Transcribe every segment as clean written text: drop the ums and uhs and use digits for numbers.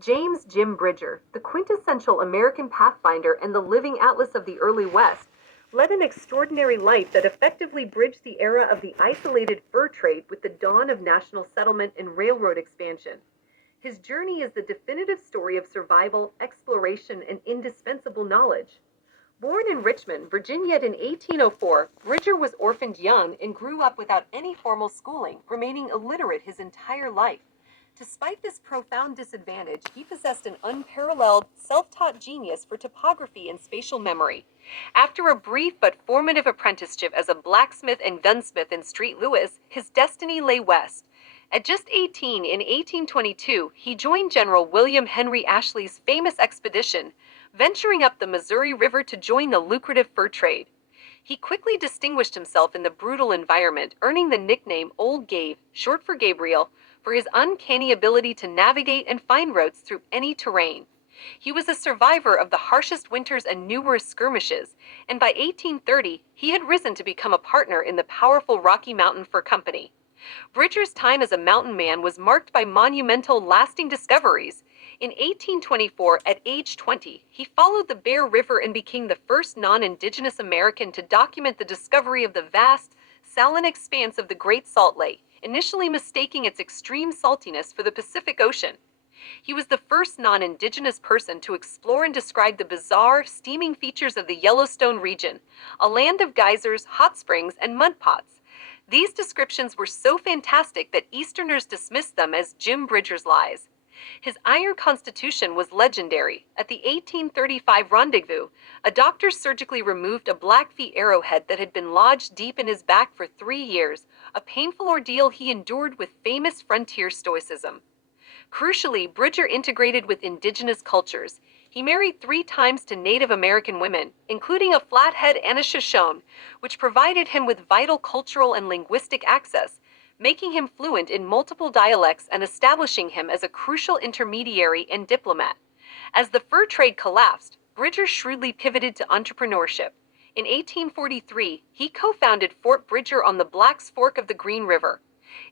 James Jim Bridger, the quintessential American pathfinder and the living atlas of the early West, led an extraordinary life that effectively bridged the era of the isolated fur trade with the dawn of national settlement and railroad expansion. His journey is the definitive story of survival, exploration, and indispensable knowledge. Born in Richmond, Virginia in 1804, Bridger was orphaned young and grew up without any formal schooling, remaining illiterate his entire life. Despite this profound disadvantage, he possessed an unparalleled, self-taught genius for topography and spatial memory. After a brief but formative apprenticeship as a blacksmith and gunsmith in St. Louis, his destiny lay west. At just 18 in 1822, he joined General William Henry Ashley's famous expedition, venturing up the Missouri River to join the lucrative fur trade. He quickly distinguished himself in the brutal environment, earning the nickname Old Gabe, short for Gabriel, for his uncanny ability to navigate and find routes through any terrain. He was a survivor of the harshest winters and numerous skirmishes, and by 1830 he had risen to become a partner in the powerful Rocky Mountain Fur Company. Bridger's time as a mountain man was marked by monumental, lasting discoveries. In 1824, at age 20, he followed the Bear River and became the first non-Indigenous American to document the discovery of the vast, saline expanse of the Great Salt Lake, initially mistaking its extreme saltiness for the Pacific Ocean. He was the first non-Indigenous person to explore and describe the bizarre, steaming features of the Yellowstone region, a land of geysers, hot springs, and mud pots. These descriptions were so fantastic that Easterners dismissed them as Jim Bridger's lies. His iron constitution was legendary. At the 1835 rendezvous, a doctor surgically removed a Blackfeet arrowhead that had been lodged deep in his back for 3 years, a painful ordeal he endured with famous frontier stoicism. Crucially, Bridger integrated with indigenous cultures. He married 3 times to Native American women, including a Flathead and a Shoshone, which provided him with vital cultural and linguistic access, making him fluent in multiple dialects and establishing him as a crucial intermediary and diplomat. As the fur trade collapsed, Bridger shrewdly pivoted to entrepreneurship. In 1843, he co-founded Fort Bridger on the Black's Fork of the Green River.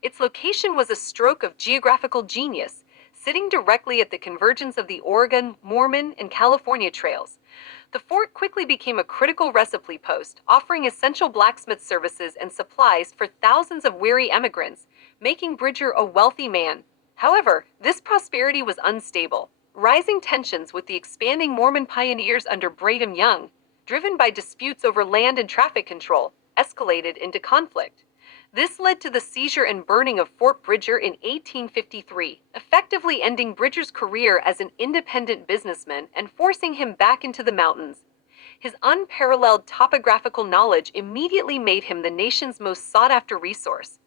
Its location was a stroke of geographical genius, sitting directly at the convergence of the Oregon, Mormon, and California trails. The fort quickly became a critical resupply post, offering essential blacksmith services and supplies for thousands of weary emigrants, making Bridger a wealthy man. However, this prosperity was unstable. Rising tensions with the expanding Mormon pioneers under Brigham Young, driven by disputes over land and traffic control, escalated into conflict. This led to the seizure and burning of Fort Bridger in 1853, effectively ending Bridger's career as an independent businessman and forcing him back into the mountains. His unparalleled topographical knowledge immediately made him the nation's most sought-after resource.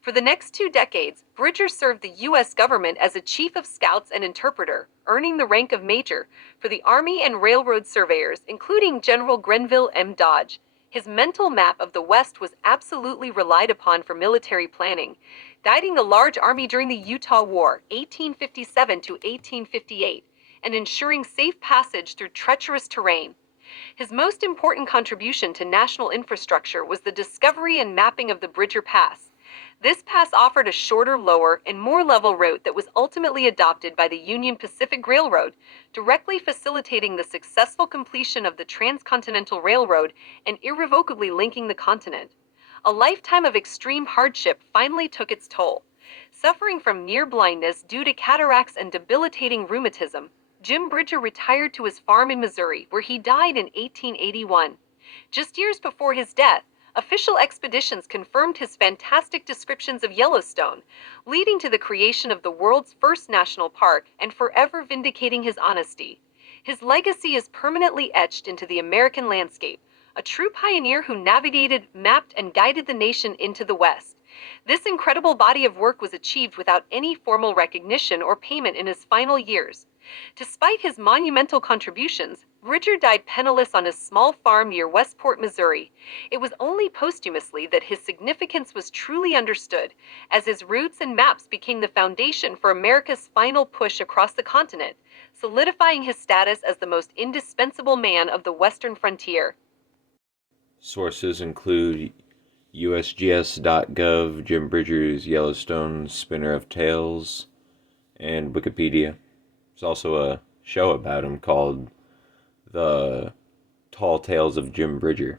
For the next 2 decades, Bridger served the U.S. government as a chief of scouts and interpreter, earning the rank of major for the Army and railroad surveyors, including General Grenville M. Dodge. His mental map of the West was absolutely relied upon for military planning, guiding the large army during the Utah War, 1857 to 1858, and ensuring safe passage through treacherous terrain. His most important contribution to national infrastructure was the discovery and mapping of the Bridger Pass. This pass offered a shorter, lower, and more level route that was ultimately adopted by the Union Pacific Railroad, directly facilitating the successful completion of the Transcontinental Railroad and irrevocably linking the continent. A lifetime of extreme hardship finally took its toll. Suffering from near blindness due to cataracts and debilitating rheumatism, Jim Bridger retired to his farm in Missouri, where he died in 1881. Just years before his death, official expeditions confirmed his fantastic descriptions of Yellowstone, leading to the creation of the world's first national park and forever vindicating his honesty. His legacy is permanently etched into the American landscape, a true pioneer who navigated, mapped, and guided the nation into the West. This incredible body of work was achieved without any formal recognition or payment in his final years. Despite his monumental contributions, Bridger died penniless on a small farm near Westport, Missouri. It was only posthumously that his significance was truly understood, as his routes and maps became the foundation for America's final push across the continent, solidifying his status as the most indispensable man of the western frontier. Sources include USGS.gov, Jim Bridger's Yellowstone Spinner of Tales, and Wikipedia. There's also a show about him called The Tall Tales of Jim Bridger.